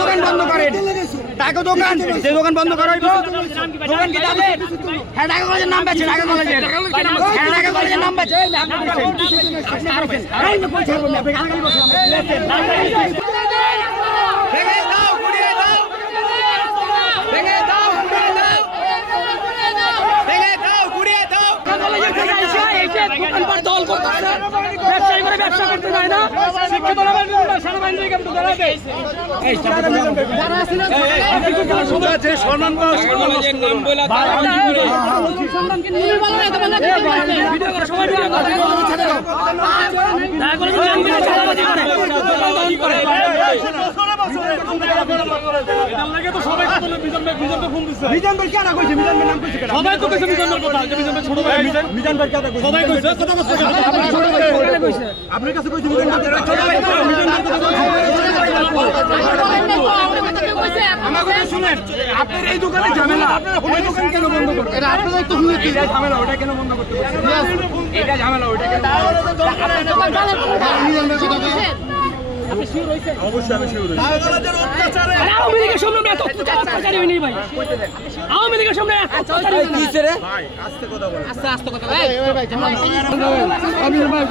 দোকান বন্ধ করেন, টাকা দোকান যে দোকান বন্ধ করাইব দোকান কি জানেন? হ্যাঁ ঢাকা কলেজের নাম বেছে, ঢাকা কলেজের হ্যাঁ ঢাকা কলেজের নাম বেছে। ব্যবসা করতে যায় না, শিক্ষিত আপনার কাছে শুনেন, আপনার এই দোকানে ঝামেলা, ওই দোকান কেন বন্ধ করতে? আপনাদের তো ঝামেলা, ওটা কেন বন্ধ করতে? এটা ঝামেলা, ওইটা কেন? অবশ্যই আমি শিওর হই। আওয়ামী লীগের সামনে এত অত্যাচার হয়নি ভাই, আওয়ামী লীগের সামনে অত্যাচার হয়নি। কিসে রে ভাই? আস্তে কথা বল, আস্তে আস্তে কথা বল। এই ভাই আমি ভাই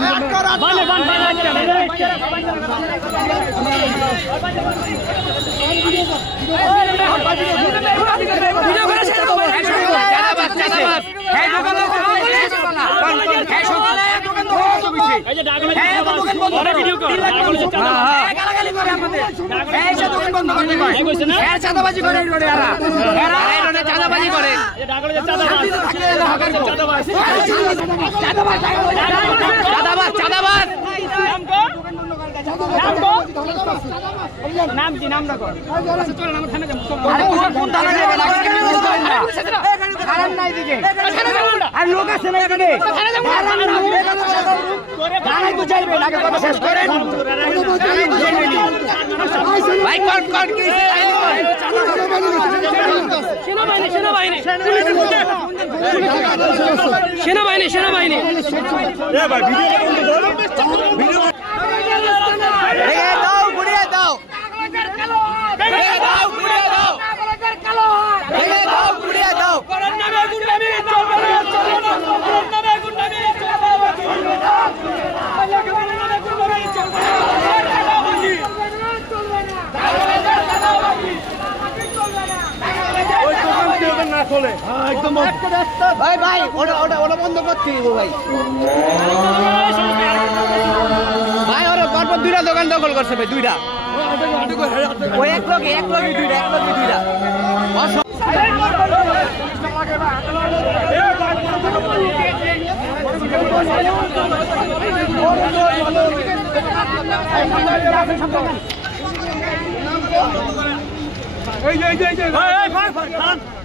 বানে বান বান আচ্ছা ভিডিও করে ছেড়ে দাও ভাই। এই দোকান এই যে ডাকলে দোকান বন্ধ করে ভিডিও কর, গালাগালি করে আমাদের এই যে দোকান বন্ধ করে কয় এই চাঁদাবাজি করে এই রোডে এরা এই রোডে চাঁদাবাজি করে, এই ডাকলে চাঁদাবাজ চাঁদাবাজ চাঁদাবাজ চাঁদাবাজ চাঁদাবাজ নাম কো নাম কো নাম কি নাম রাখো চল নাম থানা যাম। আরে কোন থানা যাবে না খারাপ নাই দিকে আর লোক আছে না এখানে থানা যাম থানায় তো যাইবে আগে কথা শেষ করেন ভাই কোন কোন কি সেনাবাহিনী সেনাবাহিনী সেনাবাহিনী সেনাবাহিনী এ ভাই ভিডিও ভিডিও দাও গুড়িয়ে দাও ভেঙে দাও গুড়িয়ে দাও ভেঙে দাও গুড়িয়ে দাও করোনা নামে গুন্ডামি চলবে না চলবে না করোনা নামে গুন্ডামি চলবে না চলবে না আল্লাহ কে বলে না গুন্ডামি চলবে না চলবে না ওই দোকান কেউ না খোলে একদম ভাই ভাই ওটা ওটা ওটা বন্ধ করতে দিব ভাই ভাই ওরা পরপর দুইটা দোকান দখল করছে ভাই দুইটা ওই এক লগে দুইটা এক লগে দুইটা এই যে এই যে ভাই ভাই ভাই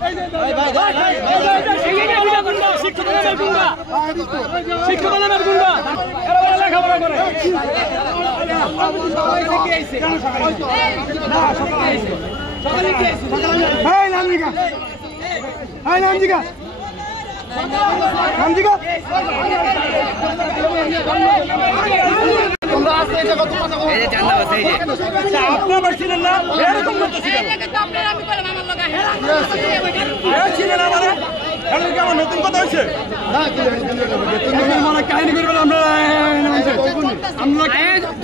এই যে ভাই ভাই এই যে গুন্ডা গুন্ডা শিক্ষকদের গুন্ডা শিক্ষকদের গুন্ডা এরা বলে লেখাপড়া করে সবাই কি আইছে না সকালে আইছে সকালে কি আইছে এই নামজিকা এই নামজিকা নামজিকা তোমরা আসলে এটা কত কথা এই যে চান্দা আছে এই যে আপনি বলছিলেন না এরকম করতেছিলেন আপনারা আমি কইলাম আমার লগা এই ছিলেন আমারে এখন কি আমার নতুন কথা হইছে না কি নতুন মানে কাহিনী করবেন আমরা আমরা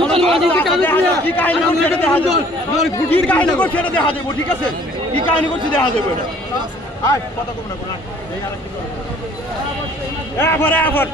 নতুন রাজনীতি কাজ কি কাহিনী আমরা দেখা দেব নতুন ফুটির কাহিনী করছে এটা দেখা দেব ঠিক আছে কি কাহিনী করছে দেখা দেব এটা আয় কথা কম না এই আরেকটা এ আবার